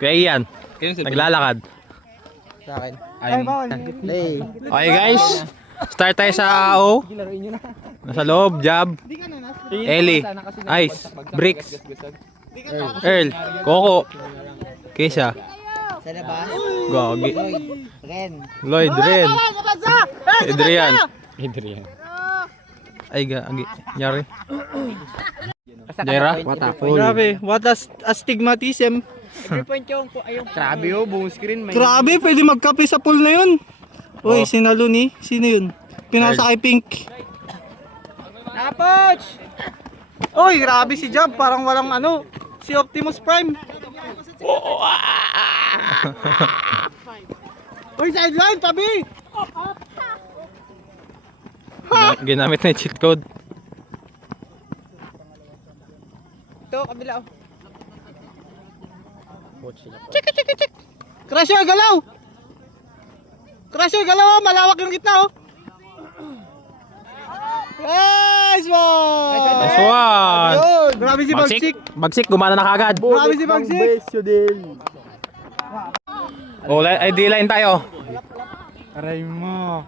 Kuya Ian, naglalakad. Sa akin. Play. Okay guys, start tayo sa AO. Nasa loob, jab. Eli, Ice, Bricks, Earl, Coco, Kesha, Sa labas. Gogi, Ren. Lloyd, Ren, Adrian. Ay, gagi, nyari. Jaira, Grabe, what a stigmatism. Grabe oh, buong screen. Grabe, pwede magkape sa pool na yun. Uy, sinalo ni, sino yun? Pinasa kay Pink. Napoch! Uy, grabe si Jab, parang walang ano, si Optimus Prime. Uy, sideline, tabi! ginamit na yung cheat code. Ito, kabila oh. Crusher, galaw! Crusher, galaw oh, malawak yung gitna oh. Nice one! Nice one! Yun! Grabe si Bagsik! Bagsik, gumana na kagad. Grabe si Bagsik! Oh, ID line tayo. Aray mo.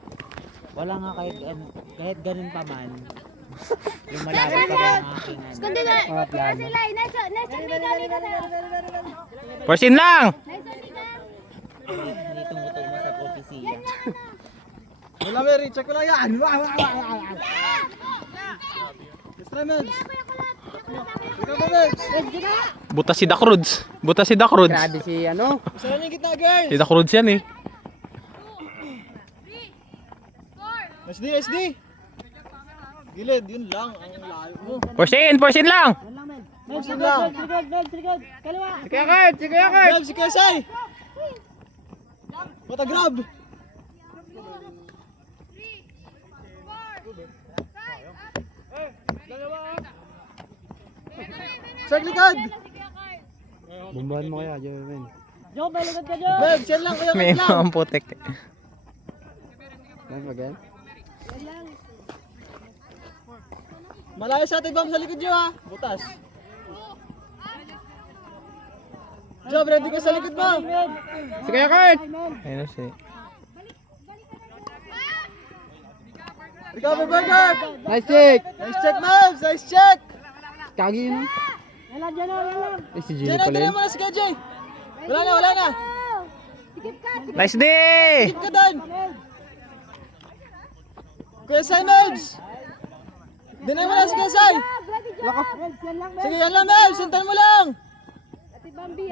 Wala nga kahit ganun pa man. Yung malapit pa rin ang aking mga plano. Porsin lang! Hindi tumutog mo sa propesya. Wala Mary, check ko lang yan! Extremens! Butas si Dakruds. Butas si Dakruds. Grabe si ano? Saan yung gitna, girls? Si Dakruds yan eh. SD! Gilid, yun lang. Ang layo mo. Porsin lang! Porsin lang. Si Kuya Kurt! Si Kuya Kurt! Grab si Kesay! Bata grab! Check likod! Bumbahan mo kaya, Joven. Beb, siyan lang, kuya, May wait lang. mga putek. Again? Malayo sa ating bomb sa likod nyo ha. Butas. Job, ready ka sa likod mo. Si Kuya Kurt! Ayun si... Recover burger! Nice check! Nice check, Mavs! Nice check! Kagi yun. Si Gino Diyan pala na yun. mo na si KJ. Wala na. Nice day! Keep ka doon. Kuya Sai, Mavs! Dinay mo na si Kuya Sai. Sige, yan lang, Mavs. Sintan mo lang.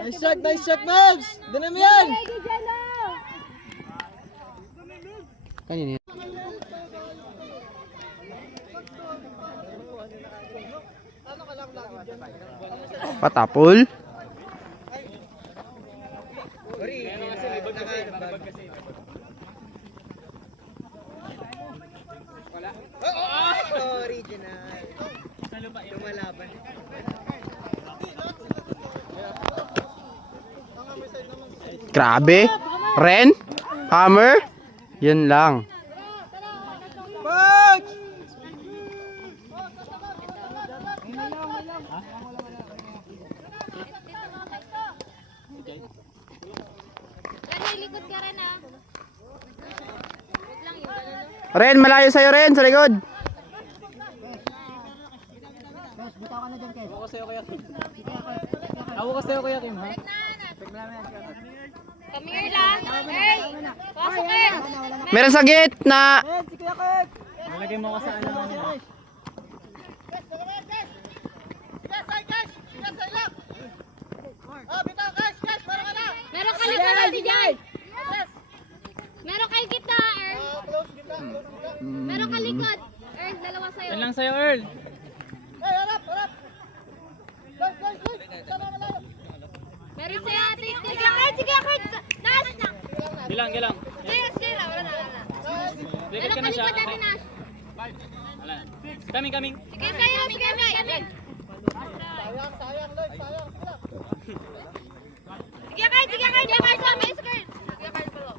Nice check, Mavs. Dinay mo yan. Kanina yun. Patapol? Grabe. Ren? Hammer? Yan lang. Likod ka rin ah. Wait lang yun. Ren, malayo sa'yo Ren, sa likod. Come here lang. Earl. Pasok Earl. Meron sa gitna. Nalagay mo ka sa ano niya. Meron ka likod na DJ. Meron kay kita Earl. Meron ka likod. Earl, dalawa sa'yo. Yan lang sa'yo, Earl. Meron sa'yo ate. Sige Kurt, sige Kurt. Nash. Gilang. Sige lang, wala na. Likod Meron ka ka na siya. likod ate Nash. Wala. Coming. Sige sa'yo, sige sa'yo. Sige Kurt, sige Kurt. Sige Kurt, sa amin. Sige Kurt, palo.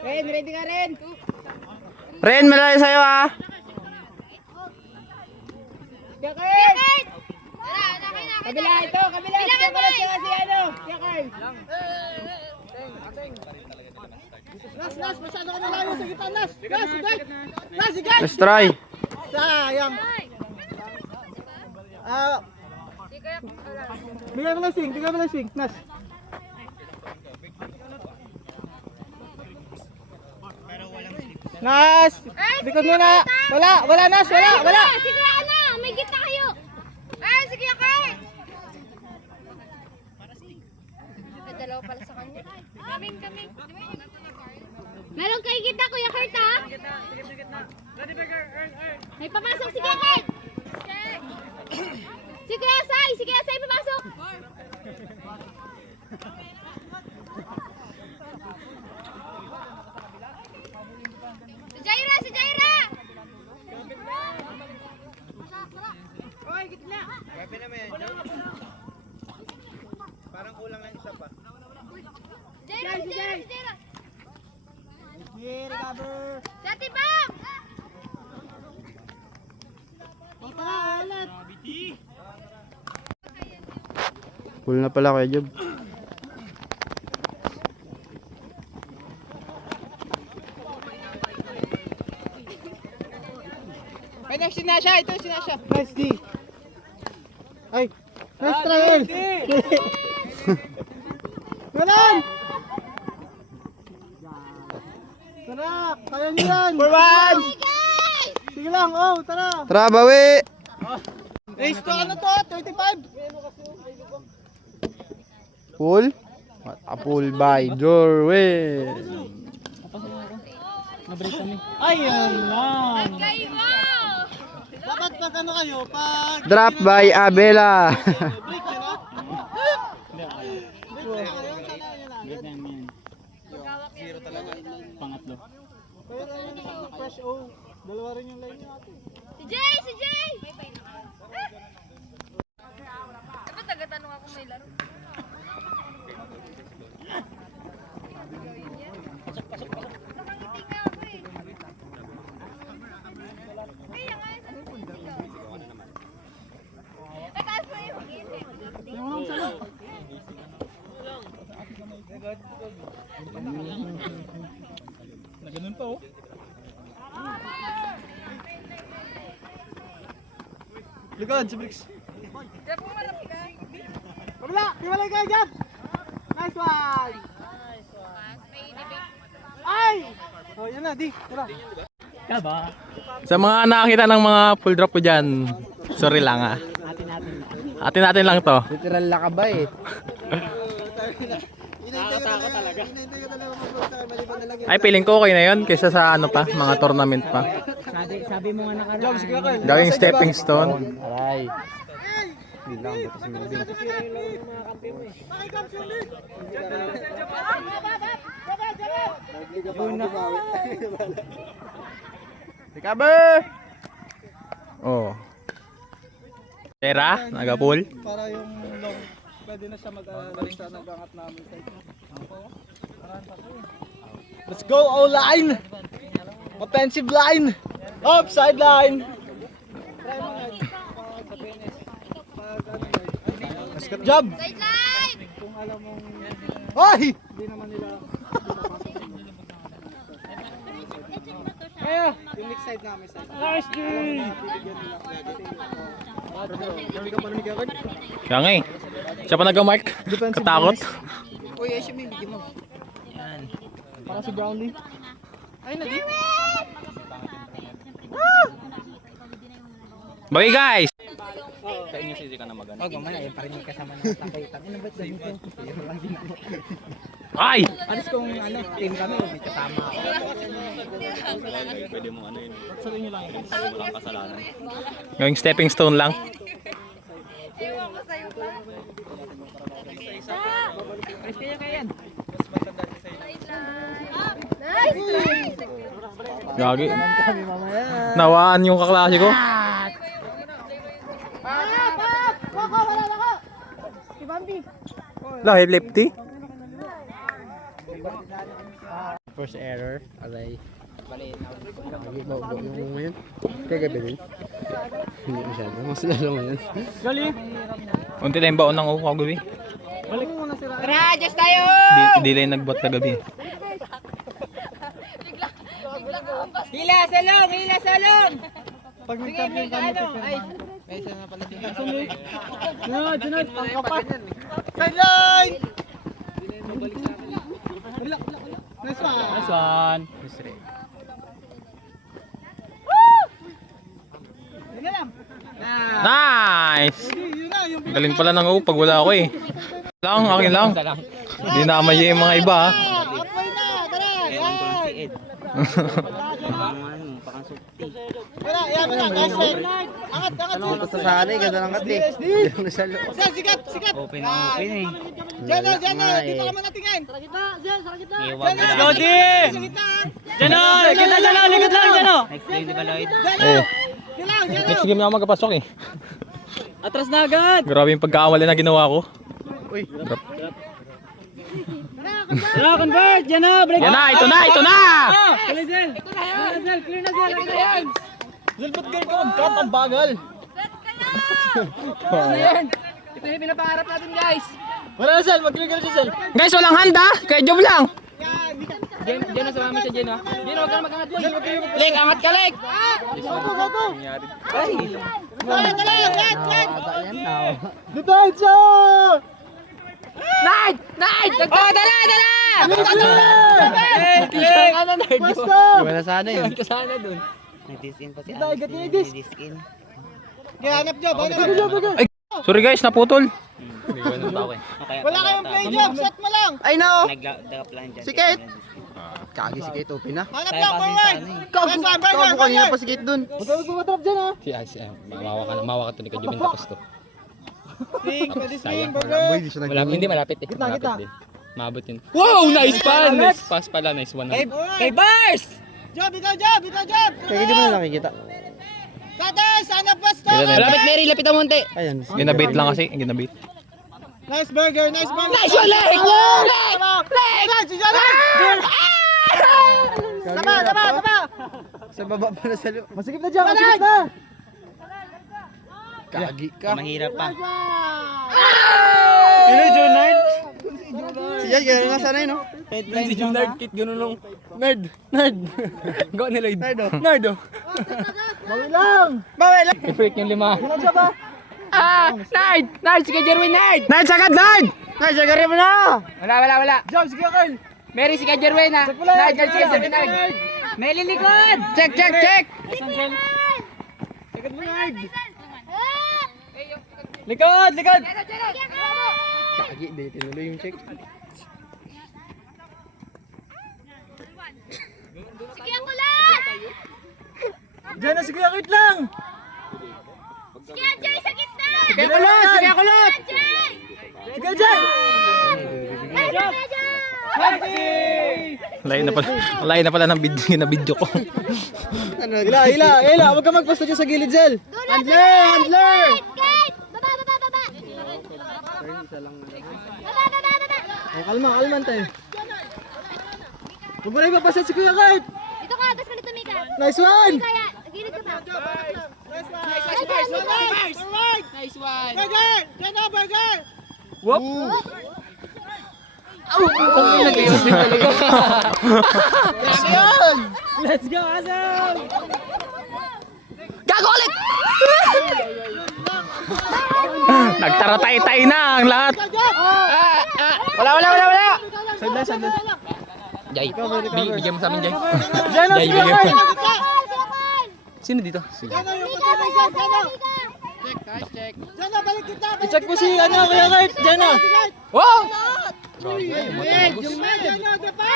Ren, ready ka rin! Ren, malayo sa'yo ah. Kuya Kurt! Kurt! Tara, Kabila ito, kabila. Bilangan mo na. Nas, masyado ka malayo sa gitna, Nas. Nas, sige. Nas, sige. Let's try. Sayang. Bigay mo lang swing, Nas. Nas! Likod muna! Wala Nas! Wala! Si Kuya ka na! May gitna kayo! Ay, sige Kurt! May dalawa pala sa kanya. Kaming. Meron kayo gitna, Kuya Kurt, ha? May papasok, sige Kurt! Si Kuya Sai, papasok! Si Jaira! Oy, gitna! Grabe naman yan, parang kulang lang isa pa. Jaira! Sige, recover! Dati Bam! Ulat! Full na pala Kuya Job. Ay, next si Nasha. Ito si Nasha. Nice D. Ay. Nice trial. Ganon! Tara, kaya niyo yan. For one! Sige lang, oh, tara. Tara, bawi! Race to ano to? 35? Full? What a full by Jorwin. Ayun lang. Kayo! Dapat pag ano kayo, pag... Drop by Abela. Break yun, ha? Pangatlo. Pero ano, fresh O. Dalawa rin yung line natin. Si Jay! Dapat nagatanong ako may laro. Nakangiti nga ako eh. Kaya nga sa Ay, taas mo yung mag-isip. Na ganun pa oh. Likod, si Bricks. Diyan po malaki ka. Pabla, hiwalay kayo dyan. Nice one. May debate. Ay! Oh, yun na, di. Tara. Sa mga nakakita ng mga full drop ko dyan, sorry lang ha. Atin lang to. Literal lakabay. Nakakatakot talaga. Ay, feeling ko okay na yun kaysa sa ano pa, mga tournament pa. Sabi mo nga nakaraan. Gawing stepping stone. Aray. Hindi lang, buto si Melvin. Recover! Oh. Pera, naga-full. Para yung long, pwede na siya mag-alis sa nag-angat namin. Let's go, O-line! Offensive line! Offside line! Good job! Sideline! Kung alam mong... Hoy! Hindi naman nila... Kaya! Yung mix side namin side. Nice D! Kaya nga eh. Siya pa nag-mark. Katakot. Uy, ay siya may bigyan mo. Yan. Para si Brownlee. Ay, nadi. Bye guys! Sa inyo sisi ka na maganda. Oh, gamay, ayun pa rin yung kasama ng sakay. Tangina ba't ganito? Yun lang din ako. Ay! Alis kung ano, team kami, may kasama ako. Pwede mo ano yun. Sa inyo lang yun. Sabi mo lang kasalanan. Gawing stepping stone lang. Ewan ko sa'yo pa. Nice try! Gagi. Nawaan yung kaklase ko. Wala na ka! Si Bambi! Lahi lefty. First error. Aray. Lagi ba yung ngayon? Kagabi din. Hindi masyado. Mas lalo ngayon. Unti na yung baon ng uko gabi. Balik mo muna si Ryan. Tara, just tayo! Di lang nagbot kagabi. Hila sa long! Hila sa long! Pag nag-champion ka mo, ay. May isa na pala dito. Sunod, pangkapat. Sideline! Nice one. Nice one. Yun na lang. Nice! Yun na, yung Galing pala ng pag wala ako eh. Lang, akin lang. Hindi na kamay yung mga iba ha. Apoy na, tara. Yan. Tara, yan mo na. Nice one. Angat. Ito sa sali, ganda lang kati. Diyan na sa loob. Sir, sikat. Open na open eh. Diyan na. nga Dito eh. ka muna tingin. Sa gitna, Jen, sa gitna. Iwan mo lang. Lodi! Sa gitna. Dyan o! Likod lang dyan o! Next game di ba Lloyd? Oh, Diyan next game na ako magkapasok eh. Atras na agad! Grabe yung pagkakamali na ginawa ko. Uy, Tara, convert! Yan na! Break! Yan na, ito na! Zel, clear na Zel. Zel, ba't ganyan ka mag-cut? Ang bagal. Ito yung pinapaharap natin guys! Wala na Zel, mag-clear ka na Zel. Guys, walang hand ha! Kaya job lang! Jen na sumama siya Jen ha! Jen, huwag ka na mag-angat Jen! Leg, angat ka leg! Gato. Ay! Tara, yan. yan na. Depend siya! Night! Oh, dala! Basta! Iba na sana yun. Kasana dun. Nag-diskin pa si Ito, Alex. gatinidis. Nag-diskin. Hanap job. Ay, sorry guys, naputol. Wala kayong play job, set mo lang. Ay, no! Nag-plan dyan. Si Kate. Kagi si Kate, open na. Hanap lang, forward. Kago kanina pa si Kate dun. Matrap dyan ha. Mawa ka to ni Kajumin tapos to. Swing, burger. Boy, di siya nag- Hindi malapit eh. Gitna. Maabot yun. Wow! Nice pan! Nice pass pala. Nice one. Kay Bars! Job. Kaya hindi mo na nakikita. Kates, hanap pasto. Malapit Mary, lapit ang munti. Ayan. Ginabait lang kasi. Ginabait. Nice burger. Nice one, leg! Tama. Sa baba pa na sa loob. Masigip na dyan, masigip na. Kagi ka. Mahirap pa. Si Jan, gano'n na sana yun, no? Si Junard, Kate, ganun lang. Nerd! Go ni Lloyd. Nerd, oh. Nerd oh. Bawi lang. I-freak yung lima. Ano siya ba? Nard! Nard! Sige Jerwin Nard! Nerd, sagad Nerd! Ay, sagarin mo na! Wala. Job, sige Carl. Mary, sige Jerwin ha! Nard! Sige Jerwin Nard! Meli likod! Check! Sagad mo Nard. Likod! Kagi, di tinuloy yung check. Sige, ang kulat! Diyan na, sige Kate lang. Sige, Jay, sa gitna! Sige kulot. Jay! Sige Jay. Ay, sige, Jay! Lain na pala ng video ko. Hila. Huwag ka magpasta dyan sa gilid, Zel. Handler. Kate! Baba! Baba! Oh, kalma tayo. Huwag mo na ipapasa si Kuya Kate. Dito ka, tapos ka na tumika. Nice one. Kaya, gilid ka ba? Nice one. Burger. Diyan na, burger. Let's go, Asam. Gago ulit! Nagtaratay-tay na ang lahat. Wala. Sideline. Jay, bigyan mo sa amin Jay. Diyan na, Jay, sige bigyan. Kate. Sino dito? Sige. Diyan na, balik kita. I-check mo si Kuya Kate. Diyan na. Wow! Yung medyo, di pa.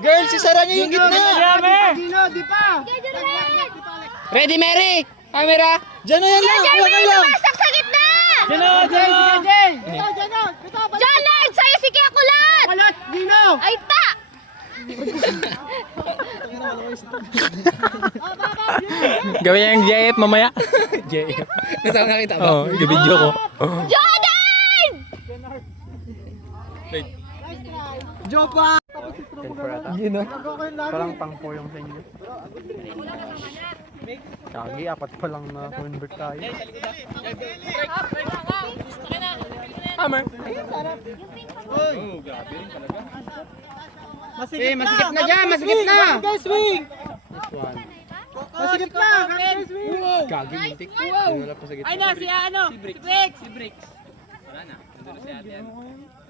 Girl, si Sarah niya yung gitna. Dino, di pa. Ready Mary? Camera? Diyan na yan lang. Kuya Kate lang. Pasok sa gitna! Jay. John Nerd, sa'yo si Kaya Kulat! Kulat, Dino. Ay, ta! Gawin yung JF mamaya. JF. Nasaan nakita mo? Oo, yung video ko. Jordan! Jopa. Parang pang-4 yung sa inyo. Kagi, apat pa lang na convert tayo. Hammer. Masikip na dyan, masikip na. Guys, swing. Nasa gitna! Gagi, mintik. Wala pa sa gitna. Ay na, si ano? Si Bricks! Si Bricks! Wala na. Nandun na si ate yan.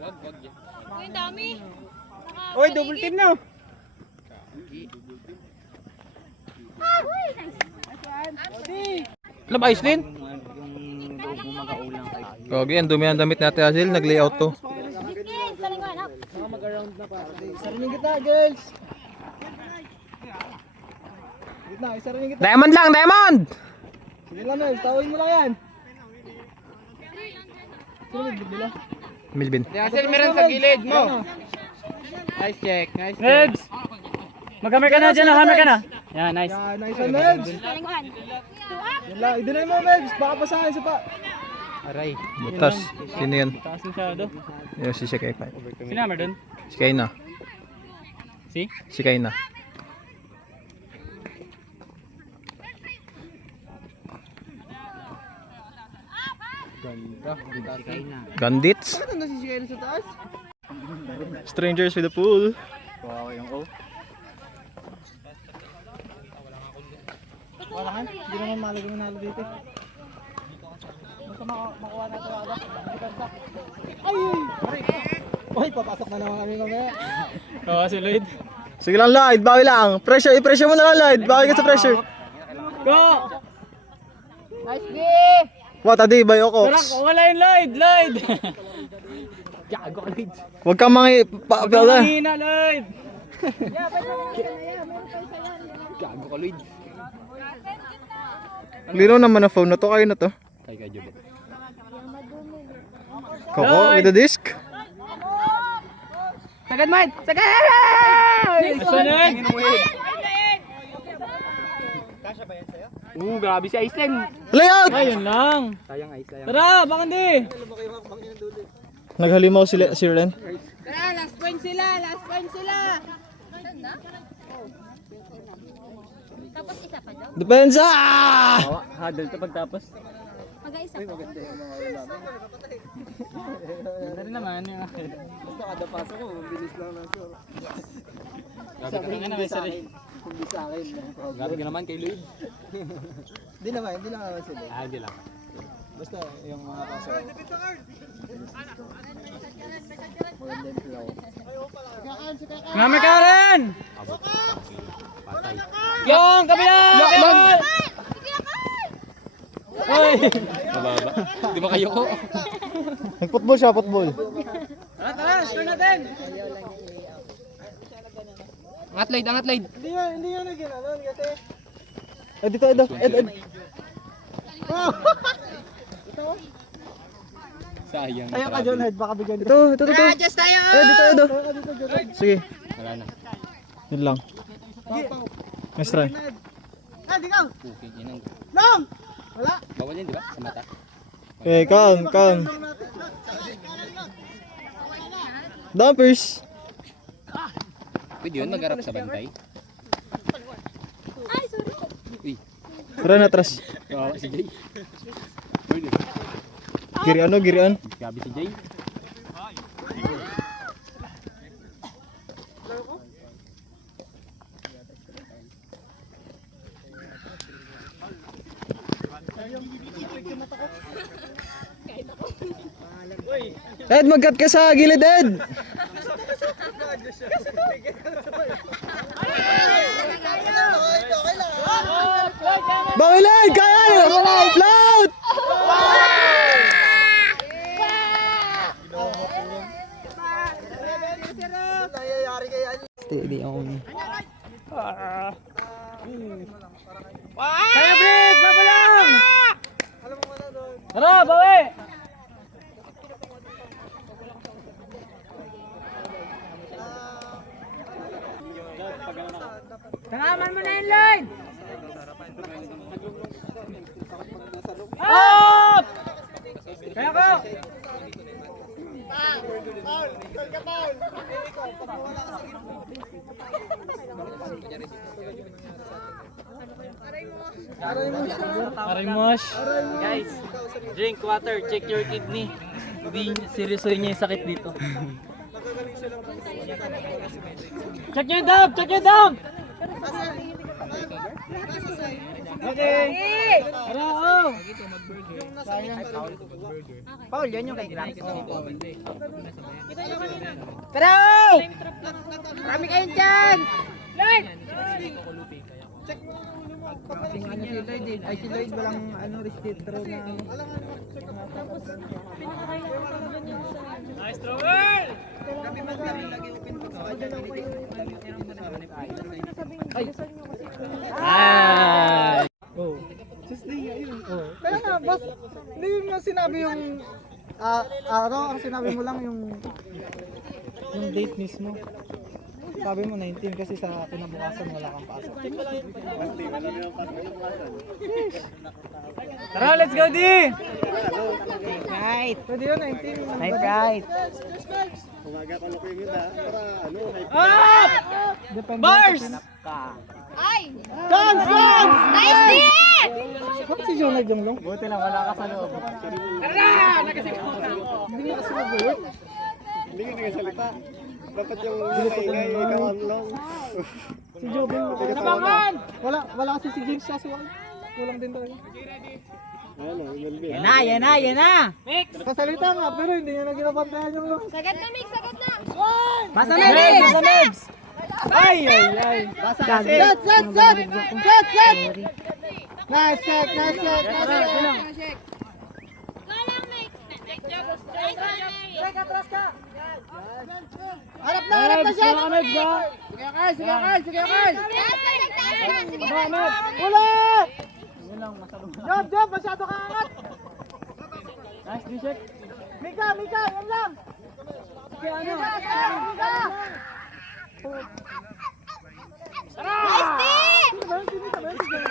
Wag yan. Uy, ang dami. Uy, double team na! Ah, uy, nice. Ano ba, Aislinn? Gogi, ang dumi ang damit natin, Asil. Nag-layout to. Biskin, sa lingwan, hop. Isa rin yung gitna, girls! Gitna, isa rin yung gitna. Diamond lang, Diamond! Sige lang, Mel. Tawin mo lang yan. Sino nagbibila? Milvin. Asil, meron sa gilid mo. Nice check, nice check. Nebs! Mag-hammer ka na dyan, hammer ka na. Yan, nice. Yan, nice one, Mebs. Sa lingwan. Two up. Yan lang, idinay mo, Mebs. Baka pasahin sa pa. Aray. Butas. Sino yan? Taas masyado. Yung si Shekay pa. Sinammer dun? Si Kayna. Si? Si Kayna. Ganda. Gandits. Bakit nandun si Shigay sa taas? Strangers with the pool. Kawawa yung O. Wala ka? Hindi naman malagang manalo dito. Basta makuha natin agad. Ay! Uy, papasok na naman kami mamaya. Oo, si Lloyd. Sige lang, Lloyd. Bawi lang. Pressure. I-pressure mo na lang, Lloyd. Bawi ka sa pressure. Go! Nice D! What a day by Tara, Ocox. wala yung Lloyd! Lloyd! Gago ka, Lloyd. Huwag kang mga... Mahina, Lloyd! Gago ka, Lloyd. Lino naman ang phone na to. Kayo na to. Kay Jubel. Koko with the disc. Sagad, Mike! Sagad! Sunod! Grabe si Aislinn. Layout! Ayun lang. Sayang Ais, sayang. Tara, baka hindi. Naghalimaw si Ren. Tara, last point sila! Last point sila! Tapos isa pa daw. Depensa! Huddle to pagtapos. Mag-isa pa. Ganda rin naman yung akin. Basta kada paso ko, bilis lang ng score. Sabi ka na, may sarili. Hindi sa akin. Grabe ka naman kay Lloyd. Hindi naman sila. Hindi lang. Basta yung mga paso. Maganda yung flow. Hammer ka rin! Patay. Yung kabila! Hoy! Mababa. Di ba kayo ko? Nag-football siya, football. Tara, tara, score natin! Angat Lloyd, angat Lloyd. Hindi yun naginanon kasi. Dito, Ed. Sayang. Ayaw ka, John Head. Baka bigyan Ito. Adjust tayo! Ed, dito. Sige. Wala na. Yun lang. Nice try. Di ka! Okay, yun ang... Long! Wala! Bawal yan, di ba? Sa mata. Eh, calm. Dumpers. Pwede yun, mag-harap sa bantay. Ay, sorry. Uy, Ren atras. kawawa si Jay. Pwede. Girian. Grabe si Jay. Ed, mag-cut ka sa gilid, Ed. Bawal, Ed! Kaya! Float! Steady on. Kaya Briggs! Sapa lang! Tara, bawi! Tangaman mo na yung line! Up! Kaya ko! Arimos. Guys, drink water, check your kidney. Hindi seryosoy niya yung sakit dito. Check your dump! Check your dump! Okay. Tara, oh. Paul, yan yung kay Grax. Tara, oh. Marami kayong chance. Lloyd! Kasing ano si Lloyd eh. Ay si Lloyd walang ano restate throw na ano. Nice thrower! Ay! Oh. Just day yun. Oh. Kaya nga, boss, hindi mo sinabi yung ano, ang sinabi mo lang yung date mismo. Sabi mo 19 kasi sa kinabukasan wala kang pasok. Tara, let's go, D! Right. Pwede yun, 19. Right. Up! Bars! Ay! Dance! Nice din! Bakit si Jonah Jonglong? Buti lang, wala ka sa loob. Tara! Hindi nga kasi mag-work. Hindi ka nagasalita. Dapat yung maingay, ikaw ang long. Si Jobin mo. Sabangan! Wala kasi si James Casual. Kulang din tayo. Yan na! Kasalita nga, pero hindi niya na ginabantayan yung long. Sagat na, Mick! Sagat na! Basa na rin! Ay! Basa kasi! Set! Nice shot! Walang, Mick! Nice one, Mary! Harap na shot! Sige, Carl! Taas na! Sige! Ulit! Job! Masyado ka angat! Nice, Bishop. Mika! Yan lang! Sige, ano? Mika! Nice din!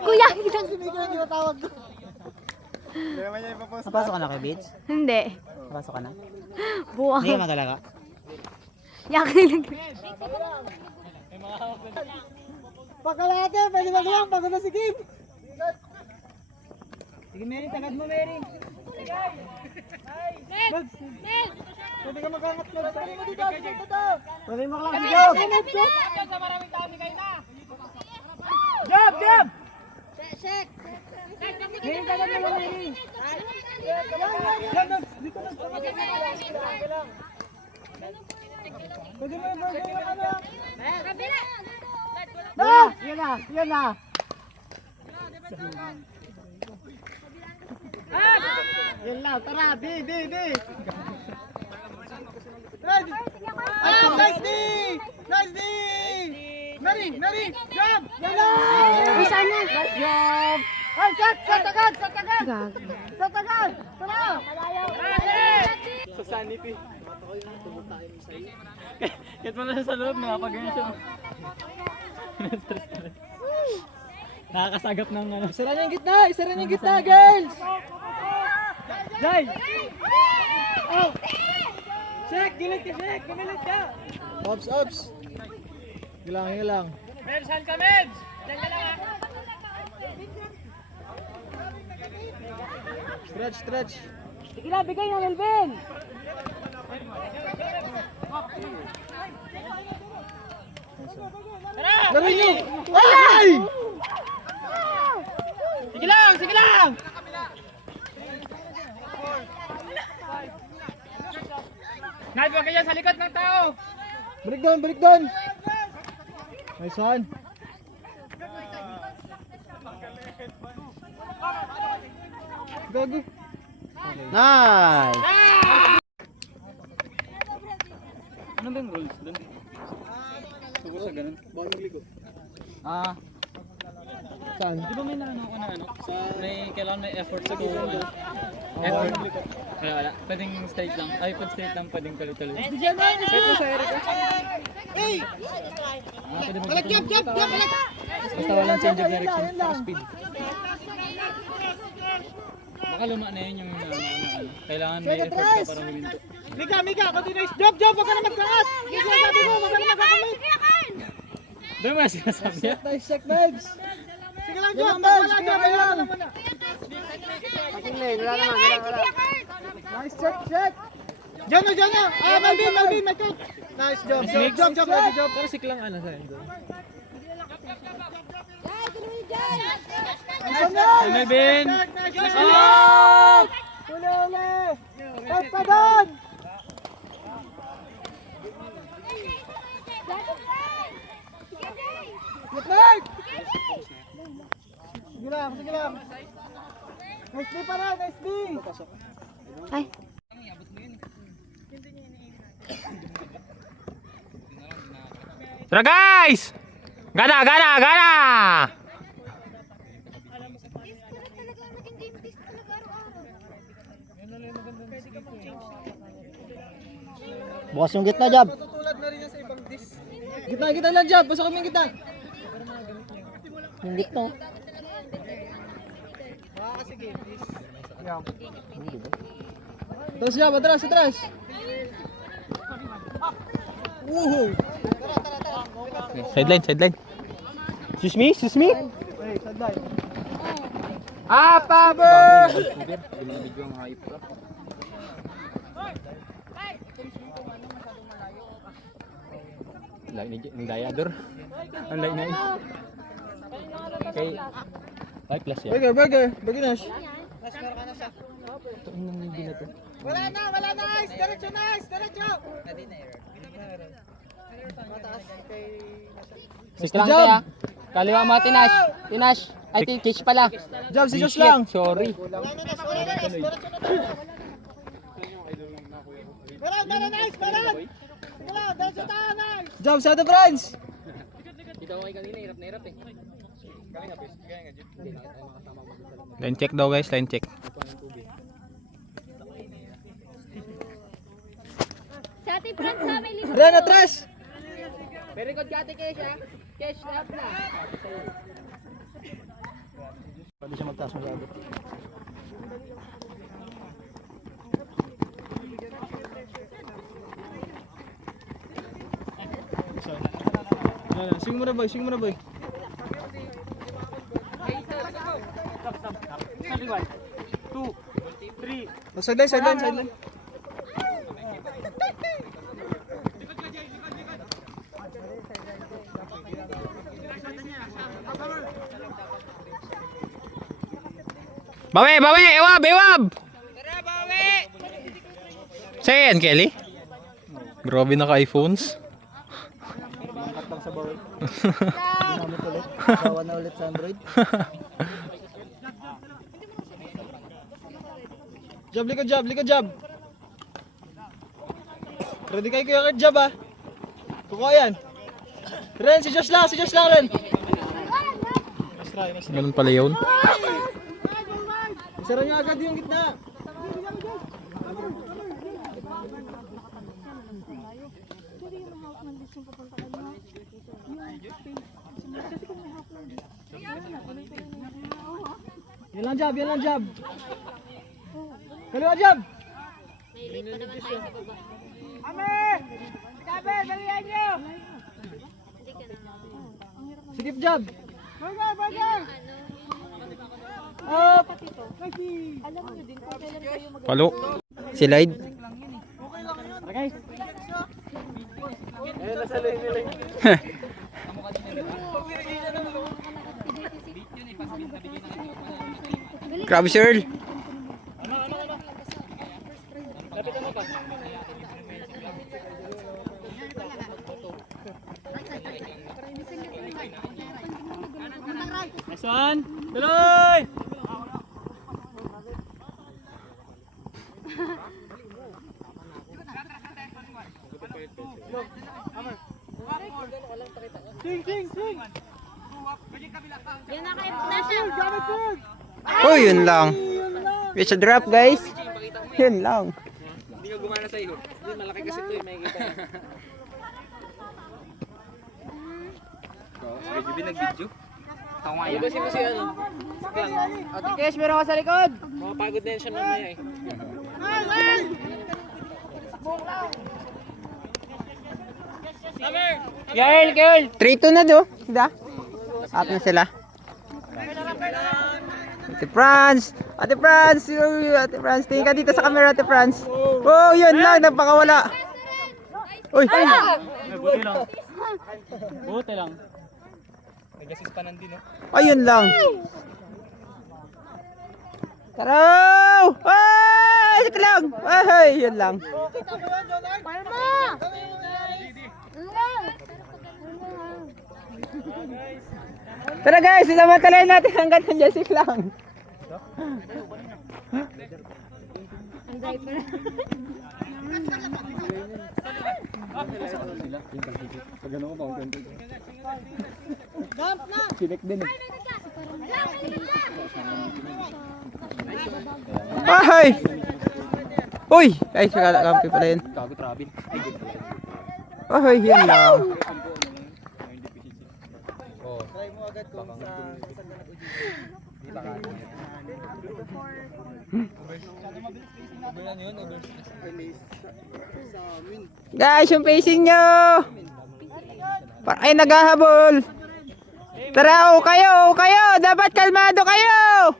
Kuya! Si Mika ang ginatawag ko. Napasok ka na kay Beats? Hindi. Napasok ka na? Buwang. Hindi ka matalaga? Yakin. Pagkalate, pwede maglang, pagod na si Kim. Sige, Mary, sagad mo, Mary. Nel! Pwede ka mag-angat, Nel. Pwede mo dito, dito. Pwede mo lang si Job. Job! Mary, sagad mo lang, Mary. Dito na. Pwede mo yung burger yung ano. Kabila! Yan na. Yan lang, tara, di. Nice D! Mary, job! Yan lang! Isa na! Nice job! Ay, set agad! Gag. Set agad! Tara! Sa sanity. Kahit mo na sa loob, nakapag-ganyan siya. Stress na rin. Nakakasagap ng ano. Isara niya yung gitna, girls! Jai! Oh! Shek, gilid ka! Ops! Gilang. Mebs, saan ka, Mebs? Diyan ka lang, Stretch. Sige na, bigay na, Melvin! Laro niyo! Ay! Sige lang! Nice, wag kayo sa likod ng tao! Balik doon! Nice one! Gago! Nice! Ano ba yung rules dun? Tungkol sa ganun? Saan? Di ba may naano ko na ano? May kailangan may effort sa goal. Effort. Wala. Pwedeng straight lang. Ay, pag straight lang, pwedeng tuloy-tuloy. Set mo sa Eric. Pwede mo basta walang change of direction. Saka speed. Baka luma na yun yung kailangan may effort ka para huminto. Mika! Continuous! Job! Huwag ka na magkakat! Yung sinasabi mo, huwag ka na magkakamit! Doon mo na sinasabi niya. Nice check, Mebs! Sige lang, Job! Wala lang! Nice check! Jano! Melvin! May coach! Nice job! Job! Pero siklang ano sa endo. Melvin! Oh! Uli! Pass pa doon! Leclerc! Sige lang, sige lang. Nice D pa rin, nice D! Ay. Tara guys! Gana, gana, gana! Bukas yung gitna, Jab. Matutulad na rin yan sa ibang dis. Gitna, gitna lang Jab. Pasok kami yung gitna. Yung gitna. Kasi game dis. Atras Jab, atras, atras. Woohoo! Sideline, sideline. Excuse me, excuse me. Hey, sadlay. Paber! Lain ni ng diador. Ang lain na. Okay. 5 plus yan. Burger, burger. Burger Nash. Ito ang hindi na to. Wala na, nice. Diretso, nice. Diretso. Mataas kay... Six lang kaya. Kaliwa mo, Tinash. Tinash. Ay, Kitch pala. Jab, si Josh lang. Sorry. Meron, nice, meron. Sige lang, diretso tayo, nice. Jab, sa the France. Line check daw guys, line check. Sa ating friends ha, may libre. Ren, atras. Very good kate, Kesh, ha? Kesh, up na. Pwede siya magtaas masyado. Swing mo na boy, swing mo na boy. Sideline, sideline, sideline. Bawi, bawi, ewab, ewab! Saan, Kelly? Grabe naka-iPhones. Mangkat lang sa bawal. Namit ulit. Bawa na ulit sa Android. Jab, likod jab, likod jab. Ready kayo kuya Kurt, jab ah. Kukuha yan. Ren, si Josh lang Ren. Nice try, nice try. Ganun pala yun. Isara nyo agad yung gitna. Yan lang jab, yan lang jab. Kaliwa jab. Sikip jab. Up. Palo. Si Lloyd. Grabe si Earl. Next one. Tuloy! Yan na kayo. Nasa. Oh, yun lang. It's a drop, guys. Yun lang. Hindi ka gumana sa iyo. Hindi, malaki kasi ito eh. Makikita. Sige, Jubi, nag-video. Ako nga yun. Kasi ano. Ate Kesh, meron ka sa likod. Makapagod na yan siya mamaya eh. Girl, girl. 3-2 na do. Sida? Up na sila. Ate Franz! Ate Franz! Ate Franz, tingin ka dito sa camera, Ate Franz. Oh, yun lang. Napakawala. Uy! Buti lang. Buti lang. Ayun lang. Taraw! Ay! Sige lang! Ay! Yun lang. Palma! Tara guys, sinamantalayan natin hanggang nandiyan si lang. Ay! Uy! Ay, sakala kampi pala yun. Ay, yan lang. Guys, yung pacing nyo! Ay, naghahabol! Tara, kayo! Dapat kalmado kayo!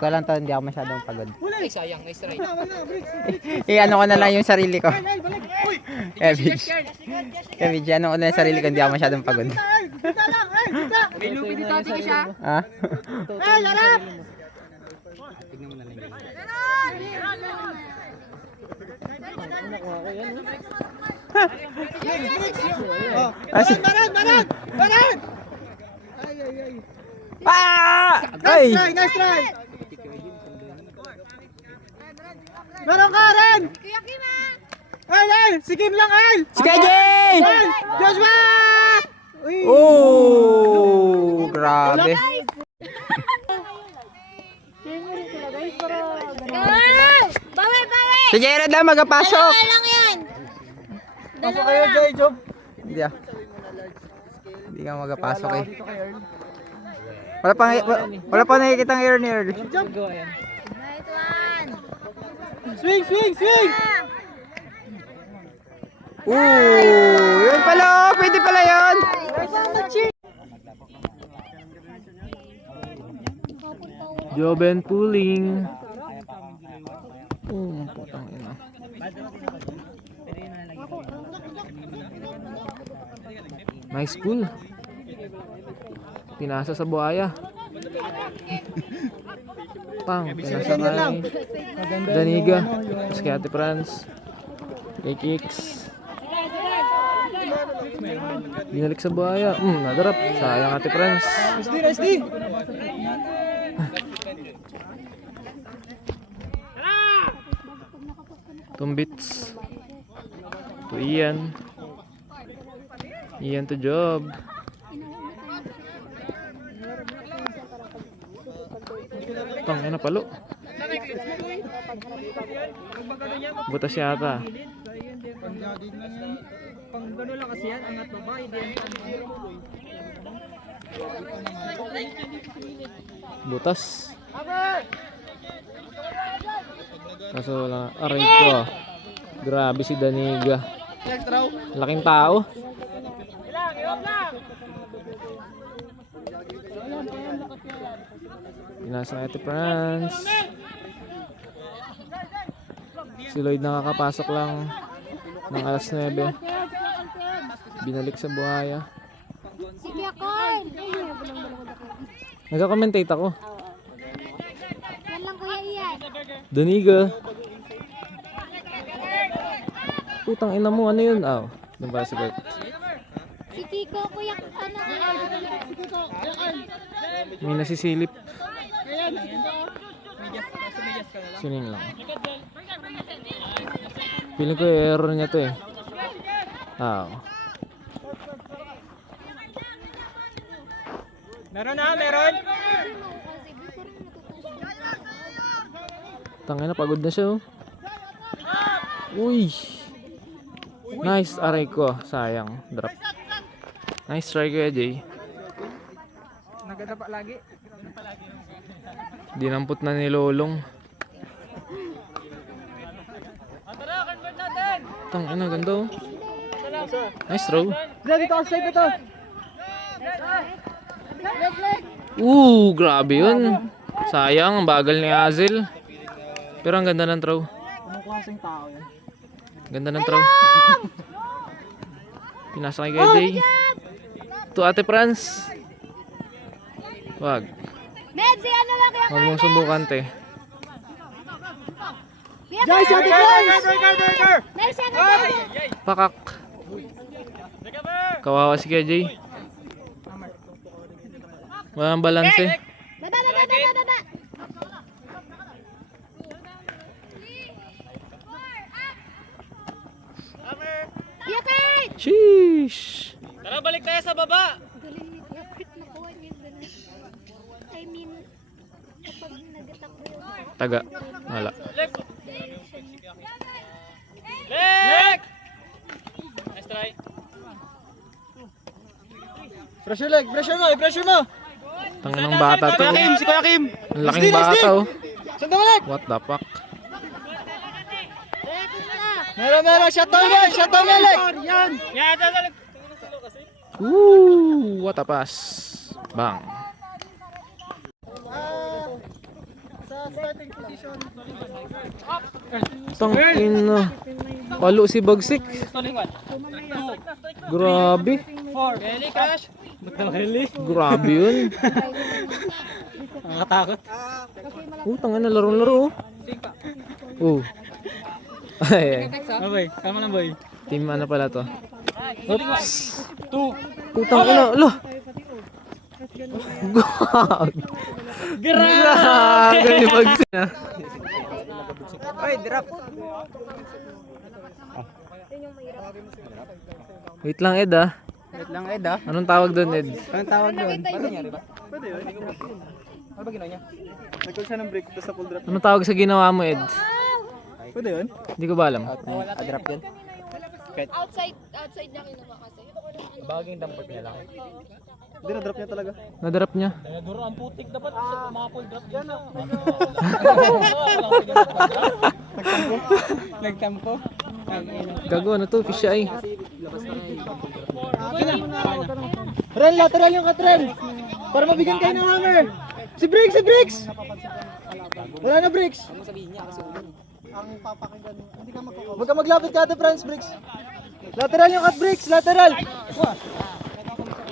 Ikaw lang to, hindi ako masyadong pagod. Ay, sayang, nice try. Ano ko na lang yung sarili ko. Kevich, ano ko na yung sarili ko, hindi ako masyadong pagod. Dita lang, dita! May lupi dito ate siya. Ha? Larap! Maran! Ah! Ay! Nice try! Meron ka rin! Kuya Kim ah! Ay! Si Kim lang, ay! Si KJ! Joshua! Uy! Oh! Grabe. Bawi! Si Jared lang magpasok. Dalawa lang yan! Pasok kayo, Jay, Job. Hindi ah. Hindi ka magpasok eh. Dito kay Earl. Wala pa nakikita ang air ni Earl. Nice one! Swing! Yun pala, oh. Pwede pala yun. Joben pulling. Putang ina. Nice pull. Pinasa sa buhaya. Pinasa kay Daniga. Tapos kay Ate Franz. Kay Kicks. Binalik sa buhaya. Nadarap. Sayang Ate Franz. Nice D! Tumbits. To Ian. Ian to Job. Tangina palo. Butas yata. Pang gano'n lang kasi yan, angat babae, Butas. Kaso wala. Aray ko. Grabe si Daniga. Laking tao. Pinasa na ito Franz. Si Lloyd nakakapasok lang ng alas 9. Binalik sa buhaya. Sige Akon! Nagka-commentate ako. Yan lang Kuya Ian. Daniga. Putang ina mo, ano yun? Doon para si Bert. Si Kiko, Kuya, ano? May nasisilip. Sining lang. Feeling ko error niya to eh. Meron! Tangina, pagod na siya oh. Uy! Nice, aray ko. Sayang, drop. Nice try kuya Jay. Nagadapa lagi. Dinampot na ni Lolong. Tang ina, ganda oh. Nice throw. Dito offside ito. Grabe yun. Sayang, ang bagal ni Azel. Pero ang ganda ng throw. Anong klaseng tao yan? Ganda ng throw. Pinasa kay Jay. To Ate Franz. Wag. Medzi, ano lang kaya Huwag mong subukan, te. Jai, si Ate Franz! Medzi, ano lang. Pakak. Kawawa si KJ. Walang balanse. Baba, baba, baba, baba. Yakit! Sheesh. Galing ni Yakit, nakuha niya yung ganun. I mean, kapag nag-attack mo yung... Taga. Wala. Pressure leg, pressure mo, pressure mo! Tangan ng bata to. Si Kuya Kim! Ang laking bata oh. Saan leg? What the fuck? Meron, shot down leg! Shot down leg! Yan! What a pass. Bang. Sa starting position. Tangin na. Palo si Bagsik. Grabe. Grabe yun. Nakakatakot. Tangin na laro-laro oh. Ay, Okay, tama lang boy. team ano pala to? Oops. Putang ina, lo. Grabe ni Bagsik na. Oy, drop. Wait lang Ed ah. Wait lang Ed ah. Anong tawag doon Ed? Anong tawag doon? Paano nangyari ba? Pwede yun. Ano ba ginawa niya? Nagkul siya ng break tapos sa full drop. Anong tawag sa ginawa mo Ed? Pwede yun? Hindi ko ba alam. Drop yun? Outside niya kinuha kasi. Baging dampot niya lang. Hindi na drop niya talaga. Na-drop niya. Duro ang putik dapat sa mga full drop yan. Nagtampo. Gago ano to? Fish eye. Ren, lateral yung katren. Para mabigyan kayo ng hammer. Si Briggs, si Briggs! Wala na Briggs. Ang papakinggan, hindi ka magkakawa. Huwag ka maglapit ka Ate Franz, Briggs. Lateral yung cut Briggs, lateral.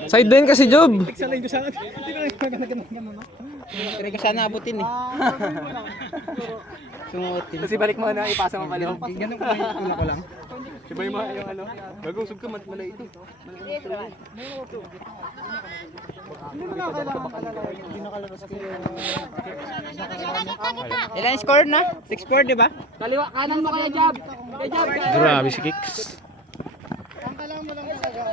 Side din kasi Job. Salay ko sana. Hindi ko lang ganagan mo. Pero ko sana abutin eh. Sumuotin. Kasi balik mo na, ipasa mo pala. Ganun ko lang. Sabay mo yung ano. Gagusog ka, malay ito. Hindi mo na kailangan alala. Hindi na kalabas ko yung... Ilan score na? 6-4 di ba? Kaliwa, kanan mo kaya Jab. Kaya Jab. Grabe si Kicks. Ang kailangan mo lang talaga.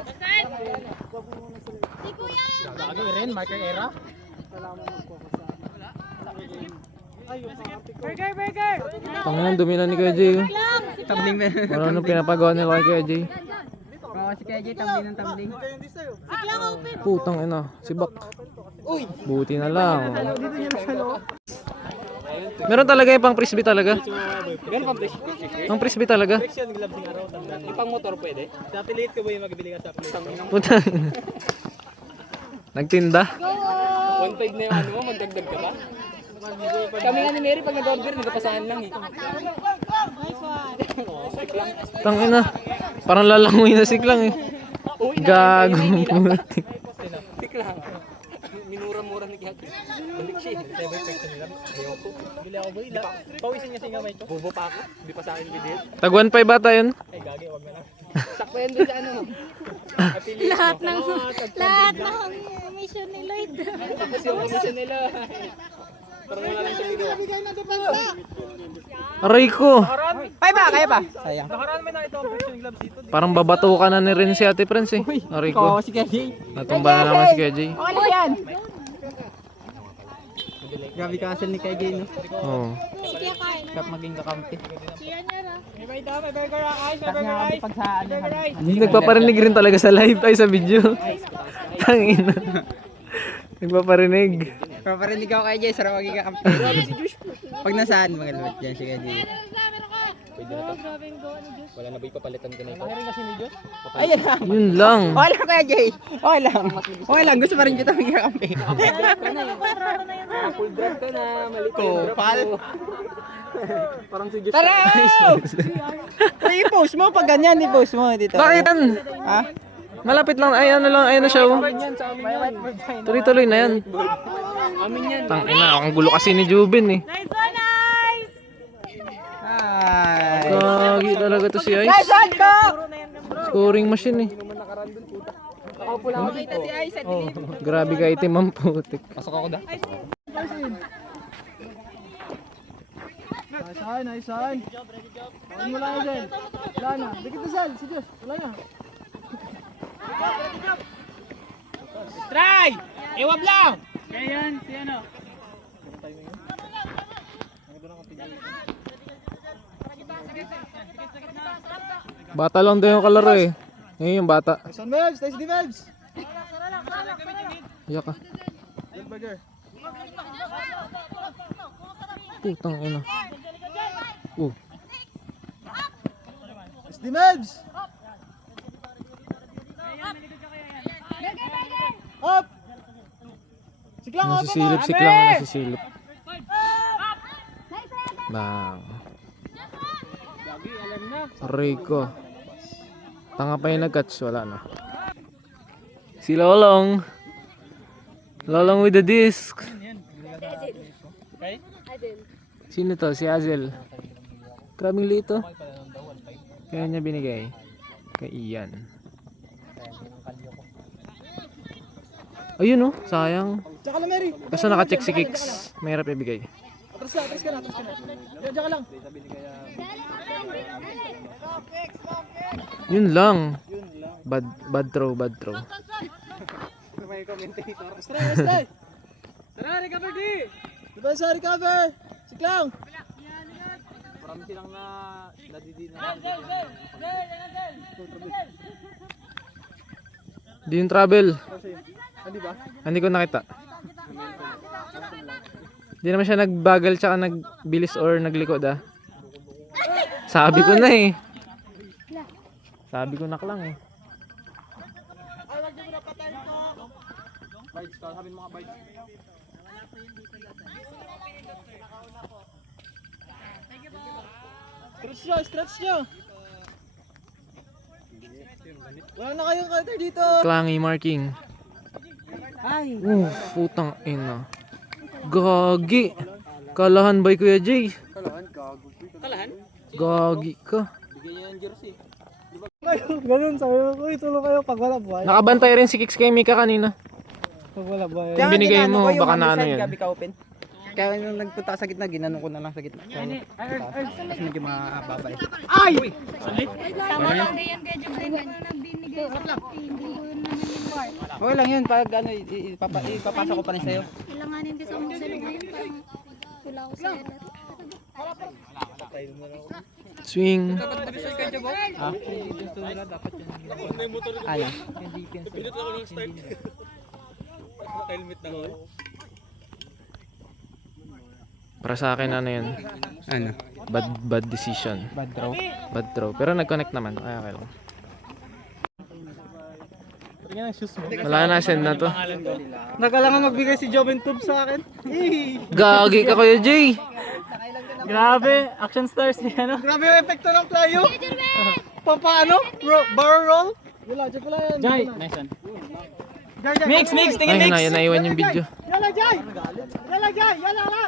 Si Kuya! Gago rin, marker era. Burger! Tangan dumi na ni Kuya Jay. Tumbling ba? Ano pinapagawa nila kay Kuya Jay? Oo, si KJ tumbling ng tumbling. Siklang open! Putang ina, si Bak. Buti na lang. Meron talaga yung pang frisbee talaga. Ganun pang break. Pang frisbee talaga. Yan, gloves ng araw. Yung pang motor pwede. Dati late ka ba yung magbili ka sa plate? Putang ina. Nagtinda. 1.5 na yung ano mo, magdagdag ka ba? Kami nga ni Mary pag nag-order, nagpapasahan lang eh. Tang ina. Parang lalangoy na siklang eh. Gago. Putik. Tik lang. Minura-mura ni Kiyaki. Balik siya eh. Never question nila. Ayoko. Bili ako boy. Pawisin niya singa may ito. Bubo pa ako. Hindi pa sa akin bidil. Tag 1.5 bata yun. Ay gagi, wag na lang. Sakto yan doon sa ano. Lahat ng mission ni Lloyd. Tapos yung commission nila. Parang wala lang siya video. Aray ko. Kaya pa? Sayang. Nakaraan may nakita ang presyo ng gloves dito. Parang babato ka na ni rin si Ate Prince eh. Aray ko. Si KJ. Natumba na naman si KJ. Ano yan? Grabe ka asal ni KJ no? Oo. Sige, kain. Sarap maging kakampi. Siya niya na. May dami, burger ice, Sarap nga kami pag sa ano. Nagpaparinig rin talaga sa live ay sa video. Tangina. Nagpaparinig. Pero pa rin ikaw KJ, sarap maging kakampi. Pag nasaan mga lumot dyan si KJ. Pwede na to. Wala na ba papalitan ko na ito? Ayun lang. Yun lang. Okay lang Kuya Jay. Okay lang. Okay lang. Gusto pa rin kita mag-ikampi. Full drop ka na. Mali ko. Pal. Parang si Diyos. Tara! I-post mo pag ganyan. I-post mo dito. Bakit? Ha? Malapit lang. Ay, ano lang. Ayun na siya. Oh. Tuloy-tuloy na yan. Amin yan. Tangina, ang gulo kasi ni Jubin eh. Hi. Gagi talaga to si Ice. Saan ko? Scoring machine eh. Grabe ka itim ang putik. Pasok ako da. Nice sign. Ano mo lang dyan? Wala na. Dikit na Sal. Si Diyos. Wala na. Try! Iwab lang! Bata lang din yung kalaro eh. Ngayon yung bata. Nice on Melbs. Nice di Melbs. Iyak ka. Burger. Putang ina. Nice di Melbs. Up. Siklang up. Nasisilip, siklang nasisilip. Bang. Rico. Tanga pa yung nag-catch, wala na. Si Lolong. Lolong with the disc. Sino to? Si Azel. Grabing lito. Kaya niya binigay. Kay Ian. Ayun oh, sayang. Tsaka na Mary. Kaso naka-check si Kicks. Mahirap ibigay. Atras ka na. Diyan ka lang. Yun lang. Bad throw. Stay. Tara, recover di. Diba sa recover? Siklang. Marami silang na nadidina. Di yung travel. Hindi ba? Hindi ko nakita. Di naman siya nagbagal tsaka nagbilis or naglikod ah. Sabi ko na eh. Sabi ko na lang eh. Bites, sabi mga bites. Stretch nyo. Wala na kayong cutter dito. Clangy marking. Ay. Putang ina. Gagi. Kalahan ba Kuya Jay? Kalahan? Gagi ka. Bigyan niya ng jersey. Ganun sabi ko. Uy, tulong kayo pag wala buhay. Nakabantay rin si Kicks kay Mika kanina. Pag wala buhay. Yung binigay mo, baka na ano yan. Gabi ka open. Kaya nung nagpunta sa gitna, ginanong ko na lang sa gitna. Kasi medyo mababa eh. Ay! Tama lang na yan kaya Jubin na binigay sa hindi ko naman yung bar. Okay lang yun, pag ano, ipapasa ko pa rin sa'yo. Kailanganin kasi ako sa ngayon parang wala ako sa elat. Swing. Ha? Gusto nila dapat yun. Ano? Helmet na ako. Para sa akin ano yan. Ano? Bad decision. Bad throw? Bad throw. Pero nag-connect naman. Kaya okay lang. Wala na, send na to. Nakalangan magbigay si Joven Tube sa akin. Gagi ka Kuya Jay. Grabe, action stars niya, no? Grabe yung epekto ng playo. Pampaano? Barrel roll? Wala, check ko lang yan. Jai, nice one. Mix, tingin Ay, na, naiwan yung video. Yala, Jai! Yala, Jai! Yala nga!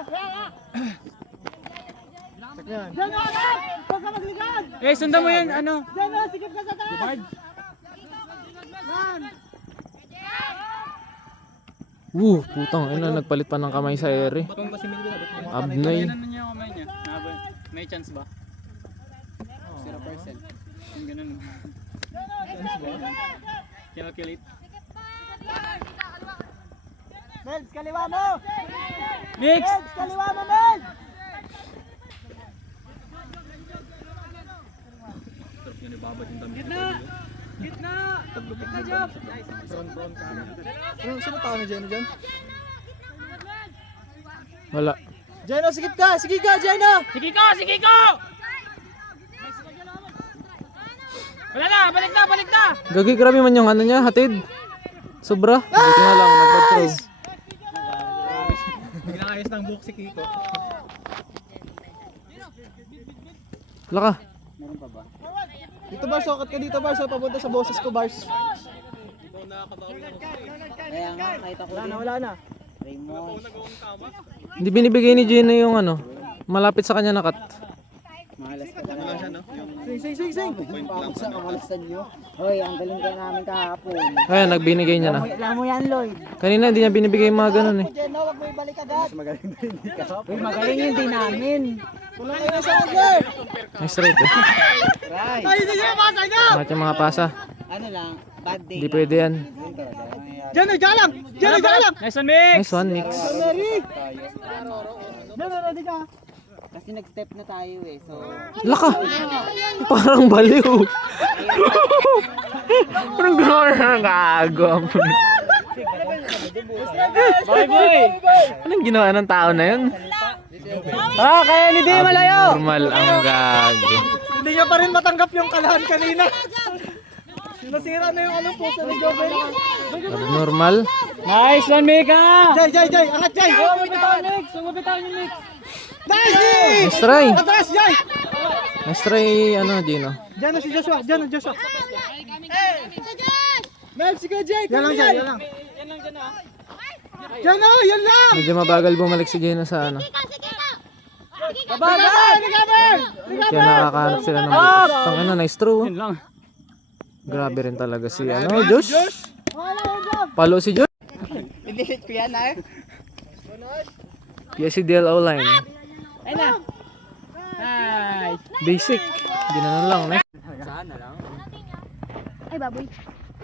Check yan. Diyan nga ka! Huwag ka magligad! Eh, sundan mo yun, ano? Diyan nga, sikip ka sa taas! Putang ina, nagpalit pa ng kamay sa ere. Kung kasi may bilabot mo. Abnoy. Ano niya yung kamay niya? May chance ba? 0%. Yung ganun. Chance ba? Calculate. Melbs, kaliwa mo! Mix! Melbs, kaliwa mo, Melbs! Sarap yun, ibabad yung damit. Gitna, Job! Sino tao na Jeno dyan? Wala. Jeno, sikip ka! Sige ka, Jeno! Sige ko! Balik na! Gagi, grabe man yung ano niya, hatid. Sobra. Buti nga lang, nag-throw. Ginakayos ng buhok si Kiko. Laka. Dito Bars, sukat ka dito Bars, papunta sa boses ko Bars. Kaya nga, kahit ako din. Wala na. Raymond. Hindi binibigay ni Gina yung ano, malapit sa kanya na cut. Mahalas ka talaga. Sing. Sa kamalasan nyo. Hoy, ang galing ka namin kahapon. Ayan, nagbinigay niya na. Alam mo yan, Lloyd. Kanina hindi niya binibigay yung mga ganun eh. Jenna, wag mo ibalik agad. Uy, magaling yun din namin. Kulang kayo sa order. Nice straight eh. Right. Ay, hindi niya masa niya. Lahat yung mga pasa. Ano lang, bad day. Hindi pwede yan. Jenna, jalang. Nice one, Mix! Nice one, mix. Jenna, ready ka? Kasi nag-step na tayo eh, so... Laka! Parang baliw. Parang gano'n gago. Bye, boy! Anong ginawa ng tao na yun? Kaya ni Di malayo. Normal ang gago. Hindi niya pa rin matanggap yung kalahan kanina. Nasira na yung ano po sa Jovel. Normal. Nice one, Mika! Jay, angat Jay. Umabitaw yung Mix! Nice! Nice try. Atras Jay. Nice try, ano, Gino. Diyan na si Joshua, Mel, sige Jay. Yan lang. Diyan na, yan lang. Medyo mabagal bumalik si Gino sa ano. Babagal! Kaya nakakahanap sila ng butas. Tangina, nice throw. Yun lang. Grabe rin talaga si ano, Josh. Palo si Josh. Delete ko yan ah. PSCDL line. Ayun na. Nice. Basic. Ginanon lang. Next. Ay, baboy.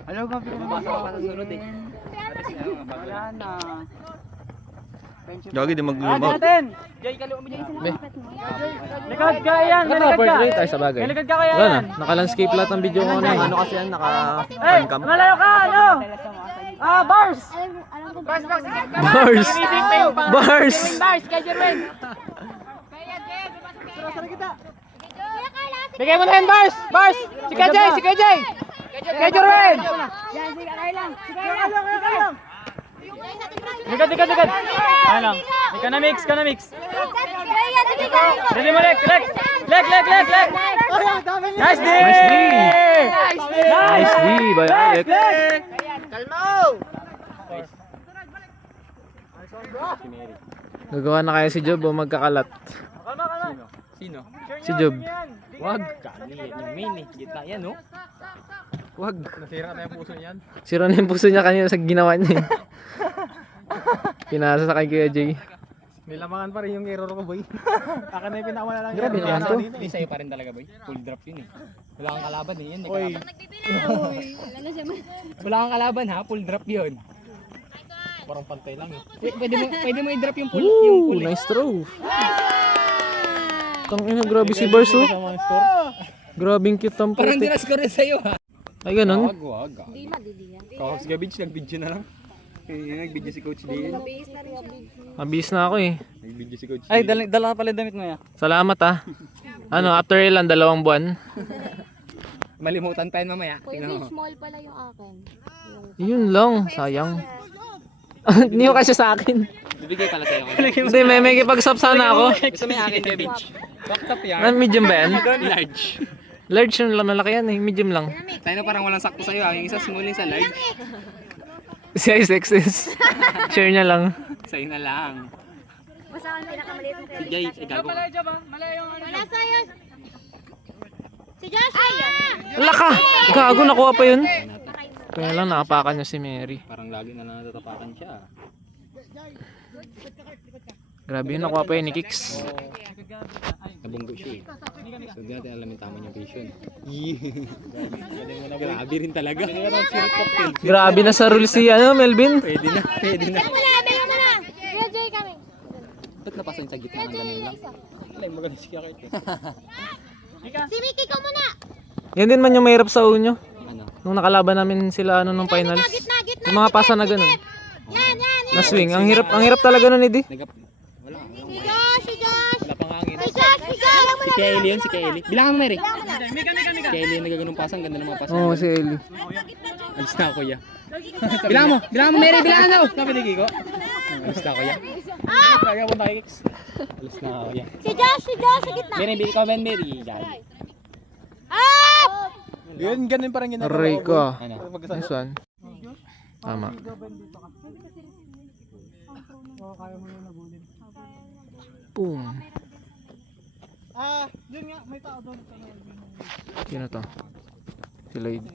Alam ko, pinabasa ko sa sunod eh. Wala na. Gagi di maglulubot. Likod ka yan! Naka-portrait tayo sa bagay. Likod ka kaya Wala yan! na. Naka-landscape lahat ng video ko ano. Ano kasi yan, Hey! naka-cam. Malayo ka! Ano? Bars! Alam ko Bars! Bars! Kay Jerwin! Bigay mo na yan, Bars! Bars! Si KJ! Kay Jerwin! Likod! Ano? Ika na mix! Dali mo, Lek! Nice D! Nice D by Alec. Gagawa na kaya si Job o magkakalat? Sino? Si Job. Wag! Kani, yung main eh. Gitna yan, no? Wag. Nasira na yung puso niyan. Sira na yung puso niya kanina sa ginawa niya. Pinasa sa kay Kuya Jay. May lamangan pa rin yung error ko boy. Akin na yung pinakawala lang. Grabe naman to. Hindi sa'yo pa rin talaga, boy. Full drop yun eh. Wala kang kalaban eh. Yan, Oy. Wala kang kalaban ha, full drop yun. Parang pantay lang eh. Pwede mo i-drop yung full, Woo! Nice throw. Tangina, grabe si Bars oh. Grabing cute ang Parang puti. dinas ko rin sa'yo ha. Ay ganun. Wag. Hindi madilihan. Kahapos gabidge, nag-video na lang. Nag-video si Coach Dean. Mabis na ako eh. Nag-video si Coach Ay, dala ka pala damit mo ya. Salamat ah. Ano, after ilan, 2 buwan? Malimutan pa yan mamaya. Kuya, Tingnan mo. small pala yung akin. Yun lang, sayang. Hindi ko kasi sa akin. Bibigay pala sa'yo. Hindi, may kipag-stop sana ako. Gusto mo yung akin, gabidge. Backed up yan. Medium ba yan? Large. Large yung malaki yan eh, medium lang. Tayo na parang walang sakto sa'yo ha. Yung isa small, yung isa large. Size XS. Share niya lang. Sa'yo na lang. Basta ang pinakamaliit ng Si Jay, gago. Wala sa'yo. Si Josh! Laka! Gago, nakuha pa yun. Kaya lang nakapakan niya si Mary. Parang lagi na lang natatapakan siya. Grabe yun, nakuha pa yun ni Kicks. Nabunggo siya eh. So di natin alam yung tama niyang vision. Grabe rin talaga. Grabe na sa rule si ano, Melvin. Pwede na. Wala, bigyan mo na! Kuya Jay kami. Ba't napasan sa gitna ng ganun lang? Alay, magaling siya kahit eh. Si Mickey ko muna! Yan din man yung mahirap sa unyo. Ano? Nung nakalaban namin sila ano nung finals. Gitna! Yung mga pasa na ganun. Yan! Na swing. Ang hirap talaga nun, Edi. Wala. Si Josh! Wala pang hangin. Si Josh! Si Kelly yun, si Kelly. Bilangan mo, Mary. Si Kelly yung nagaganong pasang. Ganda ng mga pasang. Oo, si Ellie. Alis na ako, kuya. Bilangan mo, Mary. Bilangan mo. Sabi ni Kiko. Alis na ako, kuya. Kaya mo tayo, Kicks. Alis na ako, kuya. Si Josh sa gitna. Mary, bili ko, Mary. Yan. Yun, ganun parang ginagawa. Aray ko. Ano? Nice one. Tama. Boom. Yun nga, may tao doon. Sino to? Si Lloyd.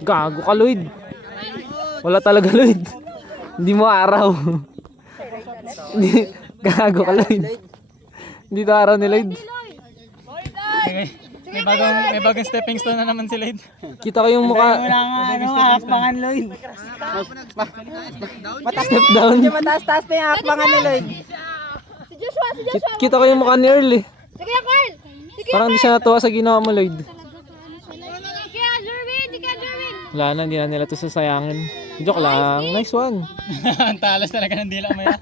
Gago ka, Lloyd. Wala talaga, Lloyd. Hindi mo araw. Gago ka, Lloyd. Hindi to araw ni Lloyd. May bagong stepping stone na naman si Lloyd. Kita ko yung mukha. Hakbangan, Lloyd. Step down. Mataas-taas pa yung hakbangan ni Lloyd. Si Joshua. Kita ko yung mukha ni Earl eh. Sige, Carl. Sige, Parang hindi siya natuwa sa ginawa mo, Lloyd. Kaya Jerwin. Wala na, hindi na nila to sasayangin. Joke lang. Nice one. Ang talas talaga ng dila mo yan.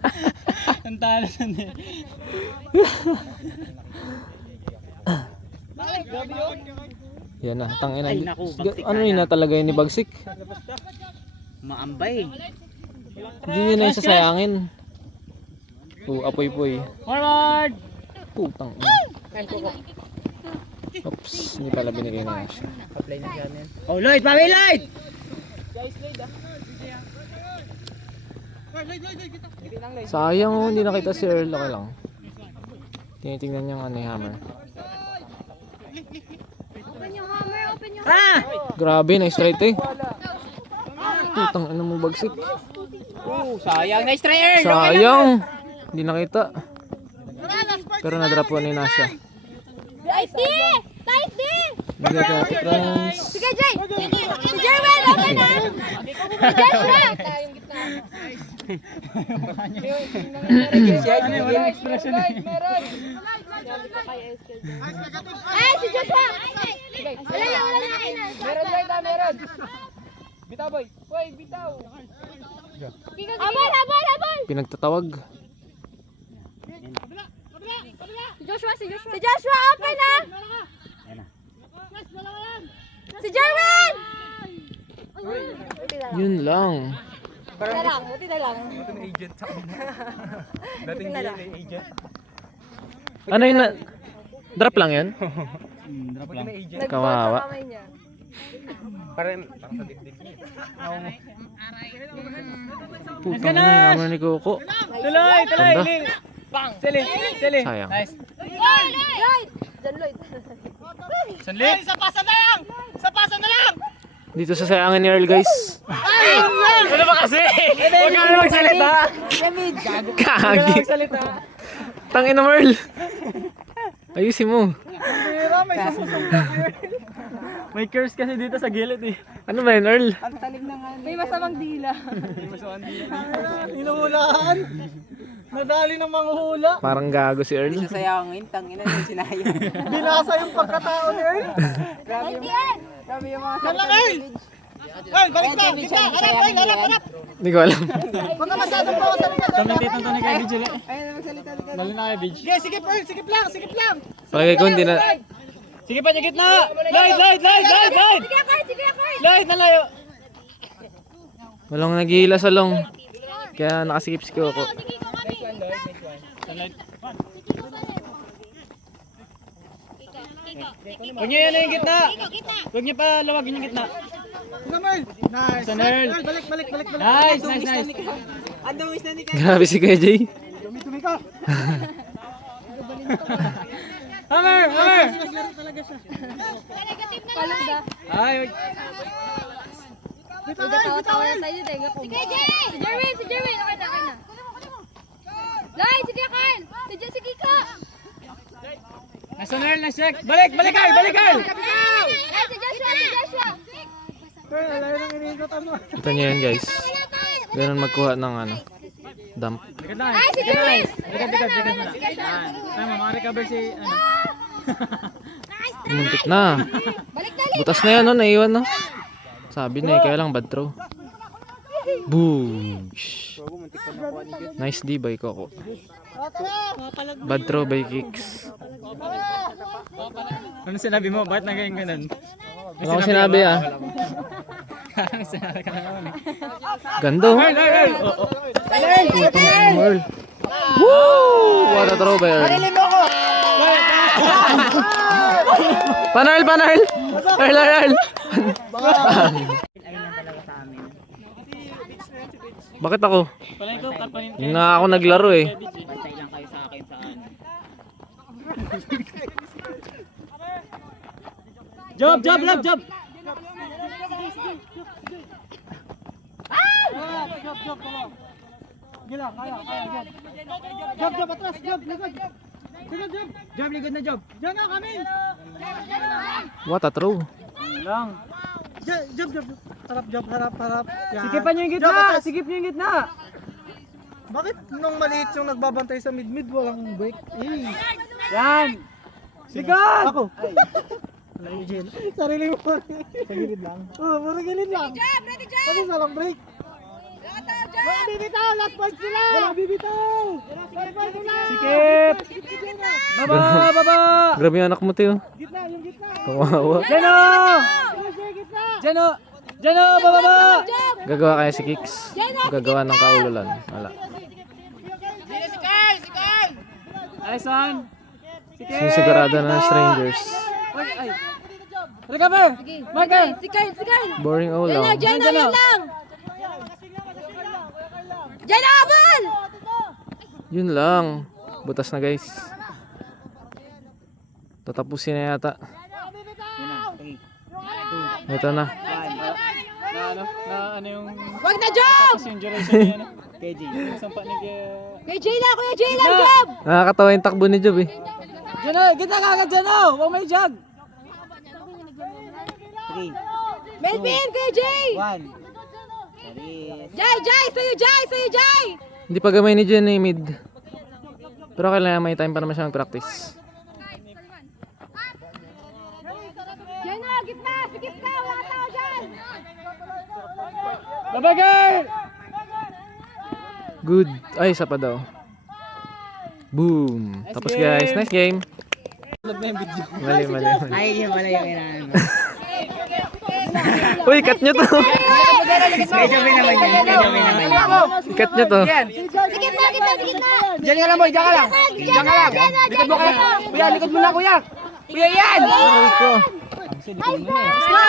Ang talas ng dila. Yan na, tangina. Ay, naku, bagsik Ano na yun na talaga yun ni Bagsik? Maambay. Hindi nyo na yung sasayangin. Apoy-poy. Forward! Putang ina. Oops, hindi pala binigay na siya. Oh, Lloyd! Pawi, Lloyd! Sayang oh, hindi nakita si Earl. Okay lang. Tinitingnan yung ano yung hammer. Open yung hammer. Grabe, nice try eh. Putang ina mo Bagsik. Sayang, nice try, Earl! Sayang! Hindi nakita. Pero na-drop po ni Nasha. Tight D! Bigay ka, friends. Sige, Jay! Si Jerwin, open na! Si Joshua! Walang expression eh. Ay, si Joshua! Wala na. Meron. Bitaw, boy. Boy, bitaw. Abol! Pinagtatawag. Si Joshua, open na! Si Jerwin! Yun lang. Buti na lang. Ano yun na? Drop lang yun? Drop lang. Kawawa. Putang na yung hammer ni Coco. Tuloy! Ganda. Bang! Sili! Sayang. Nice. Lloyd! Sanli! Sa pasa na lang! Dito sa sayangin ni Earl, guys. Ano ba kasi? Huwag ka na magsalita! Kagi. Tangin na Earl. Ayusin mo. May curse kasi dito sa gilid eh. Ano ba yun, Earl? May masamang dila. Hinuhulaan. Nadali ng mga hula. Parang gago si Earl. Sayangin, tangina yung sinayang. Binasa yung pagkatao ni Earl. Grabe yung mga Earl, balik ka! Kita! Harap! Hindi ko alam. Huwag ka masyadong bawa sa likod. Commentate to ni kay Bidge ulit. Ayun, magsalita ka. Dali na kay Bidge. Sige, sige Earl, sige lang. Palagay ko hindi na... Sige pa, yung gitna! Lloyd! Sige, Carl! Lloyd, nalayo! Walang naghihila sa long. Kaya nakasikip si Coco. Huwag niyo yan yung gitna! Huwag niyo pa lawagin yung gitna. Nice. Earl! Balik. Nice! Andong is na ni Grabe si Kuya Jay. Tumi ka. Hammer! Ay! Tawa na tayo dito. Sige, Jay! Si Jerwin! Okay na. Lloyd, sige, Carl! Si Kika! Nice on Earl, nice check! Balik Earl! Ay, si Joshua! Earl, alayo nang iniikutan mo. Ito niyo yun, guys. Ganun magkuha ng ano. Dump. Ay, si Jerwin! Likad. Ay, mama-recover si... Muntik na. Balik na Butas na yan, no? Naiwan, no? Sabi na eh, kaya lang bad throw. Boom! Nice D by Coco. Bad throw by Kicks. Ano sinabi mo? Bakit naging ganun? Wala akong sinabi ah. May sinabi ka na naman eh. Ganda oh. Merl. Woo! What a throw by Earl. Panarl! Earl! Ayun lang talaga sa amin. Bakit ako? Pala ito, kapanin Hindi nga ako naglaro eh. Bantay lang kayo sa akin sa ano. Job! Job, atras, job, likod. Job, ligod na job! Diyan na kami. What a throw. Lang! Job. Harap. Yan. Sikipan niyo yung Job, gitna! atras. Sikip niyo yung gitna! Bakit nung maliit yung nagbabantay sa mid walang break? Yan! Sikat! Ako. Sarili mo. Sa gilid lang. Oo, puro gilid lang. Ano sa lang break? Walang bibitaw! Last point sila! Walang bibitaw! Last point sila! Sikip! Baba! Grabe yung anak mo, Teo. Gitna, yung gitna! Kawawa. Jeno! Gitna! Jeno! Baba! Gagawa kaya si Kicks. Gagawa ng kaululan. Wala. Alison! Sikip! Sinisigurado na ng strangers. Ay! Recover! Michael! Boring o lang. Diyan lang! Diyan na, bal! Yun lang. Butas na guys. Tatapusin na yata. Ito na. Na ano yung... Wag na, Job! Tapos yung duration niya, ano? KJ. Yung sampa ni Kuya Jay lang, Job! Nakakatawa yung takbo ni Job eh. Jeno! Gitna ka agad, Jeno! Huwag may jog! 3, Melvin, Kuya Jay! 1. Jay! Sa'yo, Jay! Hindi pa gamay ni Jen eh, mid. Pero kailangan may time pa naman siya mag-practice. Diyan na, gitna! Sikip ka! Wala ka tao dyan! Babagay! Good. Ay, isa pa daw. Boom. Tapos guys, nice game. Mali. Ay, yun pala yung kailangan mo. Uy, cut nyo to. Medyo may naman yan. Cut nyo to. Sikip na! Diyan ka lang, boy! Diyan ka lang! Likod mo ka! Kuya, likod mo na, kuya! Kuya, yan! Aray ko.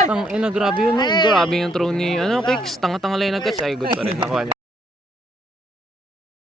Ang ina, grabe yun. Grabe yung throw ni Kicks. Tanga-tanga lang yung nag-catch. Ay, good pa rin. Nakuha niya.